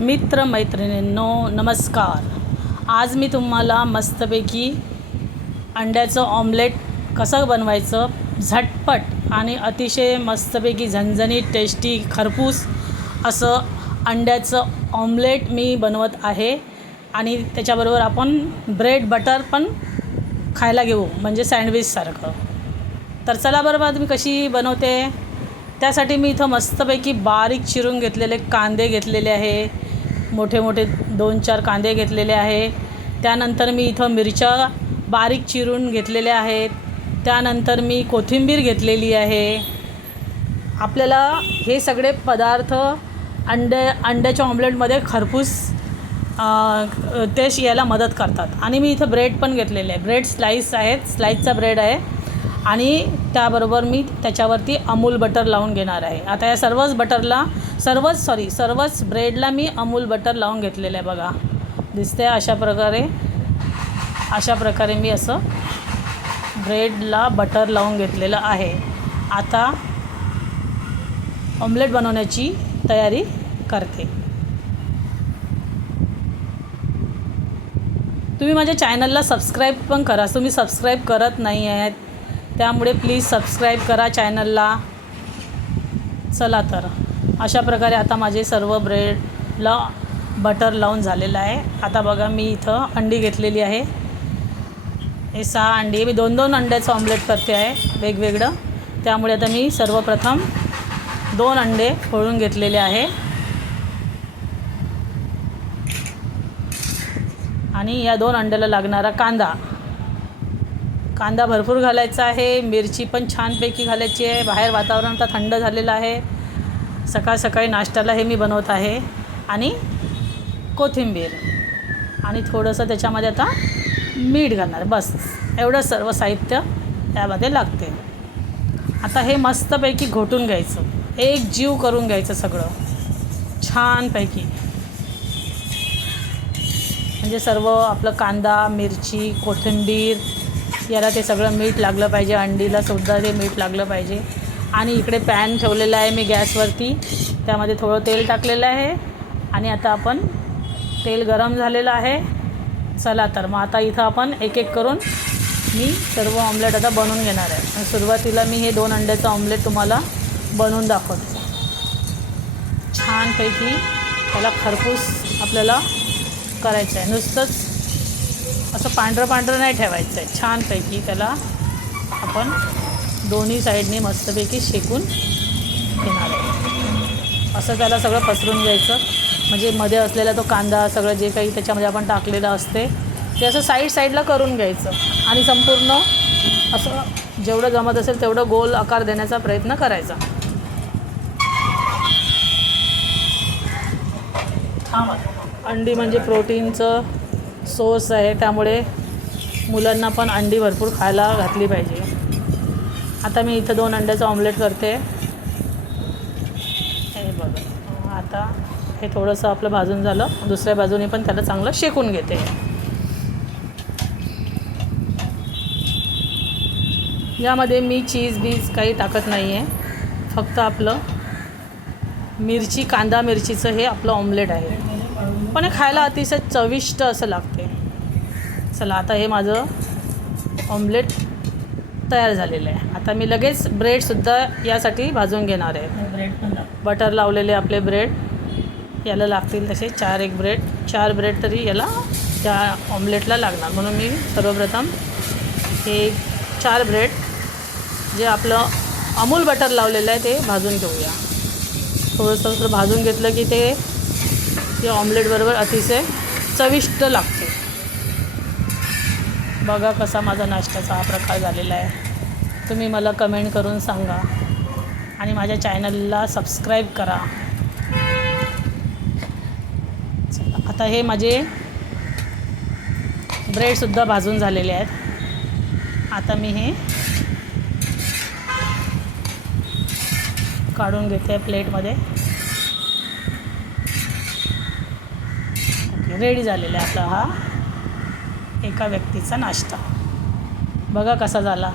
मित्र मैत्रिणींनो नमस्कार. आज मी तुम्हाला मस्तपैकी अंड्याचं ऑमलेट कसं बनवायचं झटपट आणि अतिशय मस्तपैकी झणझणीत टेस्टी खरपूस असं अंड्याचं ऑमलेट मी बनवत आहे. आणि त्याच्याबरोबर आपण ब्रेड बटर पण खायला घेऊ म्हणजे सँडविचसारखं तर चला बरं बा मी कशी बनवते? त्यासाठी मी इथं मस्तपैकी बारीक चिरून घेतलेले कांदे घेतलेले आहे. मोठे मोठे दोन चार कांदे घेतलेले आहे. त्यानंतर मी इथं मिरच्या बारीक चिरून घेतलेल्या आहेत. त्यानंतर मी कोथिंबीर घेतलेली आहे. आपल्याला हे सगळे पदार्थ अंडे अंड्याच्या ऑमलेटमध्ये खरपूस ते यायला मदत करतात. आणि मी इथं ब्रेड पण घेतलेले आहे. ब्रेड स्लाईस आहेत. स्लाईसचा ब्रेड आहे. आणि त्याबरोबर मी त्याच्यावरती अमूल बटर लावून घेणार आहे. आता या सर्वच बटरला सर्वच सॉरी सर्वच ब्रेडला मी अमूल बटर लावून घेतलेलं आहे बघा. दिसते अशा प्रकारे अशा प्रकारे मी असं ब्रेडला बटर लावून घेतलेलं आहे. आता ऑमलेट बनवण्याची तयारी करते. तुम्ही माझ्या चॅनलला सबस्क्राईब पण करा. तुम्ही सबस्क्राईब करत नाही आहेत त्यामुळे प्लीज सबस्क्राईब करा चॅनलला चला तर. अशा प्रकारे आता माझे सर्व ब्रेडला बटर लावून झालेलं आहे. आता बघा मी इथं अंडी घेतलेली आहे. हे सहा अंडी मी दोन दोन अंड्याचं ऑमलेट करते आहे वेगवेगळं. त्यामुळे आता मी सर्वप्रथम दोन अंडे फोडून घेतलेले आहे. आणि या दोन अंड्याला लागणारा कांदा. कांदा भरपूर घालायचा आहे. मिरची पण छानपैकी घालायची आहे. बाहेर वातावरण आता थंड झालेलं आहे. सकाळ सकाळी नाश्त्याला हे मी बनवत आहे. आणि कोथिंबीर. आणि थोडंसं त्याच्यामध्ये आता मीठ घालणार. बस. एवढं सर्व साहित्य यामध्ये लागते. आता हे मस्तपैकी घोटून घ्यायचं. एक जीव करून घ्यायचं सगळं. छानपैकी. म्हणजे सर्व आपलं कांदा मिरची कोथिंबीर याला ते सगळं मीठ लागलं पाहिजे अंडीला सुद्धा ते मीठ लागलं पाहिजे. आणि इकडे पॅन ठेवलेला आहे मी गॅसवरती. त्यामध्ये थोडं तेल टाकलेलं आहे. आणि आता आपण तेल गरम झालेलं आहे. चला तर मग आता इथं आपण एक एक करून मी सर्व ऑमलेट आता बनवून घेणार आहे. सुरुवातीला मी हे दोन अंड्याचं ऑमलेट तुम्हाला बनवून दाखवते. छानपैकी त्याला खरपूस आपल्याला करायचं आहे. नुसतंच असं पांढरं पांढरं नाही ठेवायचं आहे छानपैकी त्याला आपण दोन्ही साईडने मस्तपैकी शेकून घेणार आहे. असं त्याला सगळं पसरून घ्यायचं. म्हणजे मध्ये असलेला तो कांदा सगळं जे काही त्याच्यामध्ये आपण टाकलेलं असते ते असं साईड साईडला करून घ्यायचं. आणि संपूर्ण असं जेवढं जमत असेल तेवढं गोल आकार देण्याचा प्रयत्न करायचा. अंडी म्हणजे प्रोटीनचं सोर्स आहे त्यामुळे मुलांना पण अंडी भरपूर खायला घातली पाहिजे. आता मी इथं दोन अंड्याचं ऑमलेट करते. हे बघा आता हे थोडंसं आपलं भाजून झालं. दुसऱ्या बाजूने पण त्याला चांगलं शेकून घेते. यामध्ये मी चीज बीज काही टाकत नाही आहे फक्त आपलं मिरची कांदा मिरचीचं हे आपलं ऑमलेट आहे. पण हे खायला अतिशय चविष्ट असं लागते चला आता हे माझं ऑमलेट तयार झालेलं आहे. आता मी लगेच ब्रेडसुद्धा यासाठी भाजून घेणार आहे. ब्रेड लाव. बटर लावलेले आपले ब्रेड याला लागतील तसे चार एक ब्रेड चार ब्रेड तरी याला त्या ऑमलेटला लागणार. म्हणून मी सर्वप्रथम हे चार ब्रेड जे आपलं अमूल बटर लावलेलं आहे ते भाजून घेऊया. थोडंसं थोडं भाजून घेतलं की ते ते ऑमलेटबरोबर अतिशय चविष्ट लागते. बघा कसा माझा नाश्त्याचा हा प्रकार झालेला आहे. तुम्ही मला कमेंट करून सांगा. आणि माझ्या चॅनलला सबस्क्राईब करा. आता हे माझे ब्रेडसुद्धा भाजून झालेले आहेत. आता मी हे काढून घेते प्लेटमध्ये रेडी झालेला आहे आपला हा एका व्यक्तीचा नाश्ता. बघा कसा झाला.